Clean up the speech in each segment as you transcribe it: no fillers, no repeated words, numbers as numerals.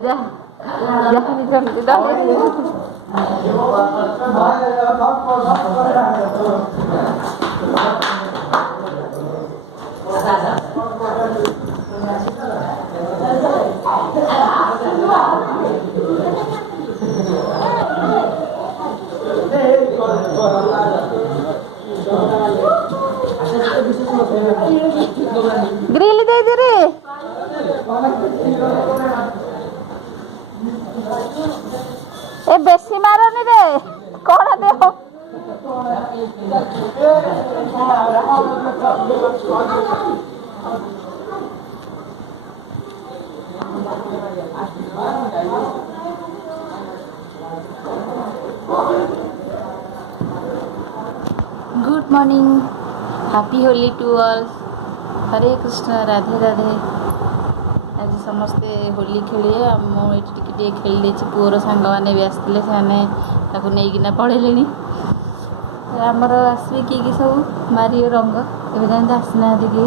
जा जा जल्दी दा ग्रिल दे दे रे ए बेसी मारनी रे कौन देह good morning happy Holi to all Hare Krishna Radhe Radhe आज समस्ते होली खेलिए मुझे खेली पुअर सांग मैंने भी आसते से नहीं पड़े आमर आसवे किए सब मार रंग ए जाते आसना कि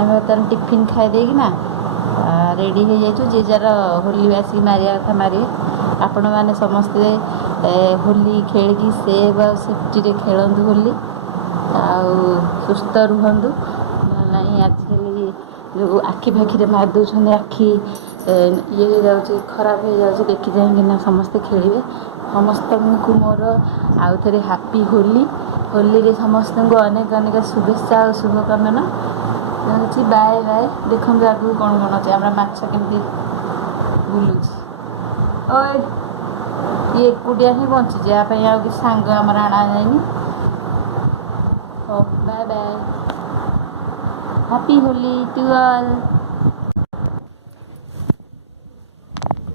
आम तर टिफिन खाईदेना रेडी हो जाइए जे जार होली आसिक मारिया कथा मारे आपण मैंने समस्ते होली खेल सेव आ सेफ्टी खेलतु होली सुस्थ रुहतु ना आजिकल जो आखि फाखी मार दौरान आखि ये जाऊँ खराब हो जाए देखी जाइए समस्ते खेलिए समस्त को मोर आउ थे हैप्पी होली होली रे समस्त को अनेक अनेक शुभेच्छा और शुभकामना बाय बाय देखो आगू कौन कौन अच्छे हमारा माछ केमती बुलूच ये एकुटिया ही बंची यहाँ कि सांग आम आना जाए bye bye happy Holi to all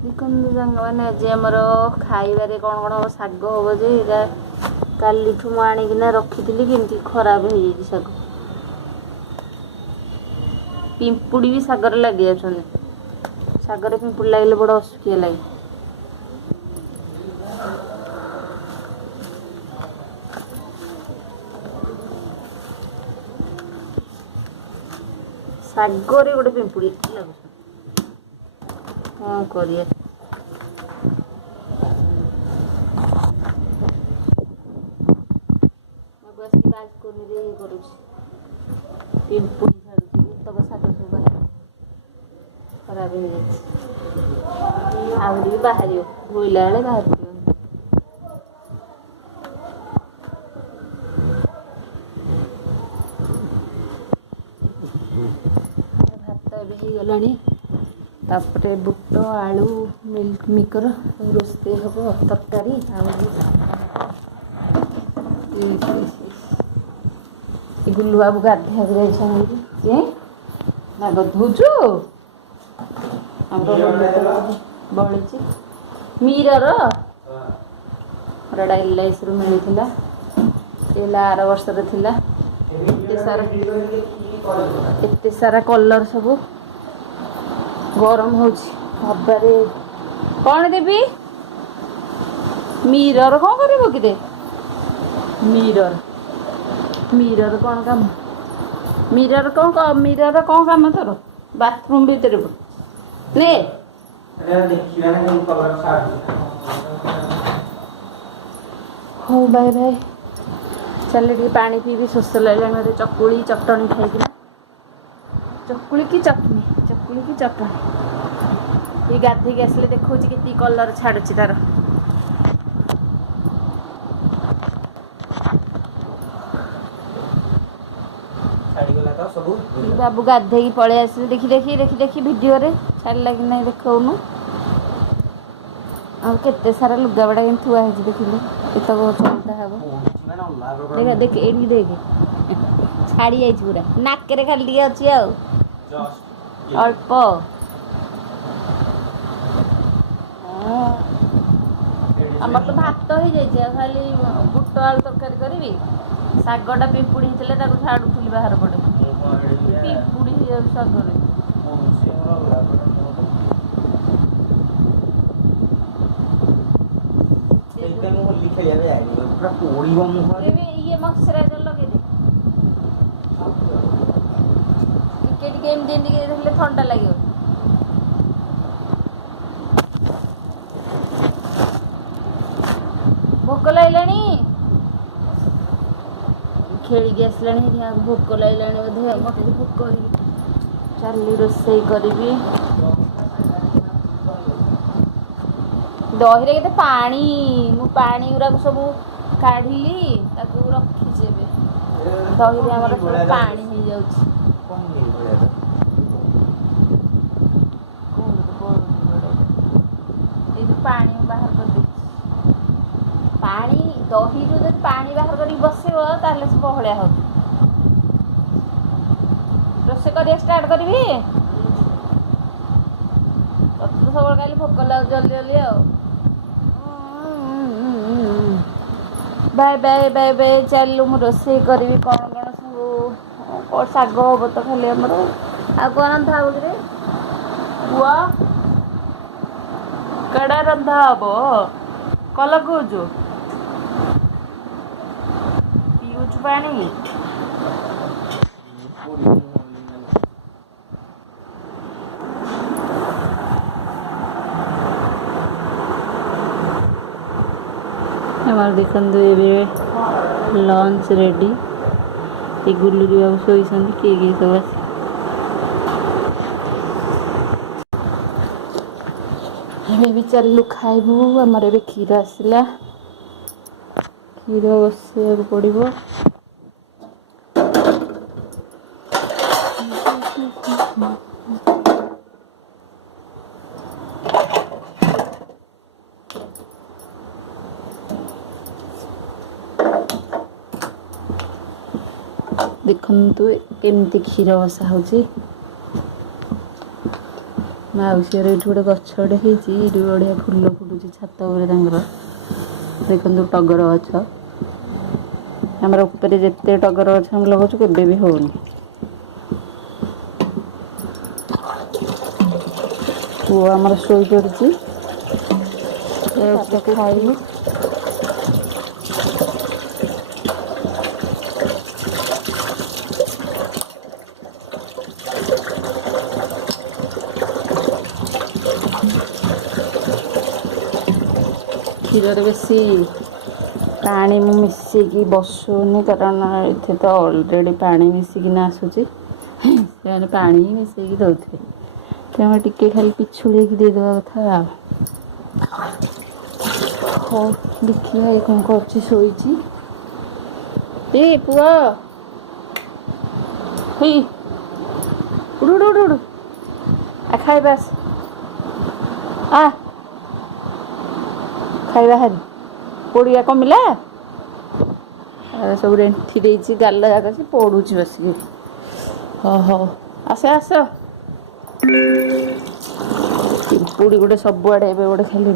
देखो सांग मैंने आज आमर खाइबारे कौन कौन हम शाग हम जे काली ठू आणिकिना रखी केमती खराब हो जाए शाग पिंपुड़ी भी सागर लगे जाते सागर पिंपुड़ी लगे बड़ा असुखिया लगे सागरे गोटे पिंपुड़ी लगुच हाँ करिए पिंपुड़ी छाड़ू तब साग सब खराब हो जाए आहरी भी बाहर धोला बेले बाहर गलानी तापरे बुट आलू मिल्क मेकर रोसे हम तरकारी गुल्लू बाबू गाधिया जाए ना गधौचु बड़ी मीरर LIC रु मिलता आर वर्ष एत सारा कलर सब गरम होबारे कौन देवी मिरर कौन कर कि मिरर मिरर कौन काम मिरर कौन काम तोर बाथरूम भीतर ने हो बाय बाय चल पानी पीबी शोष लगे चकुली चटनी खाई चकुली की चटनी ये गाधे आसले देखो कि कलर छाड़ुची तार बाबू गाधे पलि आस देखी देखी देखी देखी भिडियो छाड़ा कि नहीं देखौनु आते सारा लुगाबड़ा कि थुआ देखिले चलता हम देख देख ये देख छाड़ी जाइए पूरा नाक खाली अच्छी अल्प आमर तो भात हो जाए खाली बुट आलू तरकारी करी शागटा पिंपुड़ी होता छाड़ुली बाहर पड़े पिंपुड़ी हो जाए शागर ये मॉइस्चराइजर लगे टिके टिके एमती थंडा लगे ଭୋକ ଲାଗିଲାଣି ଖେଳିକି ଆସିଲାଣି ଭୋକ ଲାଗିଲାଣି ବୋଧେ ମତେ ବି ଭୋକ ହେଇନି ଚାଲି ରୋଷେଇ କରିବି ଦହିରେ କେତେ ପାଣି ମୁଁ ପାଣି ଗୁରାକୁ ସବୁ କାଢିଲି ତାକୁ ରଖିଛି ଏବେ ଦହିରେ ଆମର ସବୁ ପାଣି ହେଇଯାଉଛି ଏଇଠୁ ପାଣି ବାହାର କରିଦେଇଛି ପାଣି ଦହିରୁ ଯଦି ପାଣି ବାହାର କରିକି ବସେଇବ ତାହେଲେ ସେ ବହଳିଆ ହଉଛି ରୋଷେଇ କରିବା ଷ୍ଟାର୍ଟ କରିବି ତତେ ତ ସବୁବେଳେ କାଲି ଭୋକ ଲାଗୁଛି ଜଲ୍ଦି ଜଲ୍ଦି ଆଉ ବାଏ ବାଏ ବାଏ ବାଏ ଚାଲିଲୁ ମୁଁ ରୋଷେଇ କରିବି କ'ଣ କ'ଣ ସବୁ ଶାଗ ହବ ତ ଖାଲି ଆମର ଆଉ କ'ଣ ରନ୍ଧା ହବ କିରେ ପୁଅ କେଡ଼ା ରନ୍ଧା ହବ କ'ଣ ଲଗଉଛୁ ପିଉଛୁ ପାଣି हमारे देखते ये लंच रेडी ये गुलुरी बाबू शोई किए सब भी चलू खाइबू आमर ए क्षीर आसला क्षीर बसैया पड़ो देखु केमती क्षीर बसा हो माउसी ये गोटे गछटे बढ़िया फुल फुटू छात देखु टगर गछ आमर ऊपर जिते टगर गछ हम लगाऊ के भी होनी पुआ आमर शोई पड़ी खाइबू क्षीर बेसी पानी मिसेकी बसुनी कारण इतने तो अलरेडी पानी मिसिकिना आसूची से पानी मिसेकी दौथे तो टिके खाली पिछुड़ी देदेवा कथा हाँ देखिए ये कौन कर शोची पुआ हुई उड़ उड़ उड़ खाइबा आ खाइबा हारी पोड़िया कमिला सब रेठी देती गाल जाक से पड़ुची बसिक हो आस आस पिंपुड़ी गोटे सबुआड़े ए गोटे खाली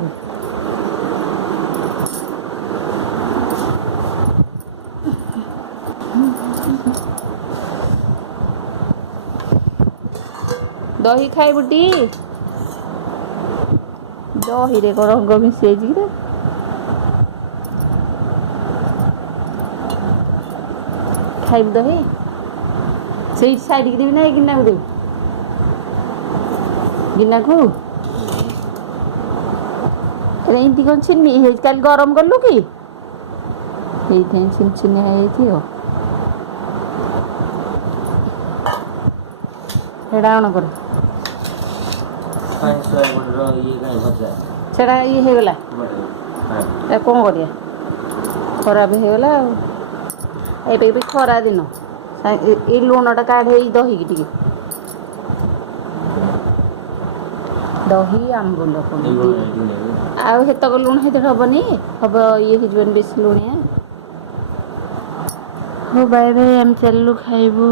दही खाइबुटी दही रे रंग मिसई खाइब दही से साइड की देवी ना गिना को देवी गिना को एमती कौन छिन्नी कल गरम कलु कि छिन छिनिया कौन कर सेटा ये होगला कौन करिया खराब होगला ए खरा दिन ये लुणटा काढ़े दही की दही आंबुल आतक लुण हे हेनी हम ये बेस लुणिया हो बाय बाय आम चलू खाइबू।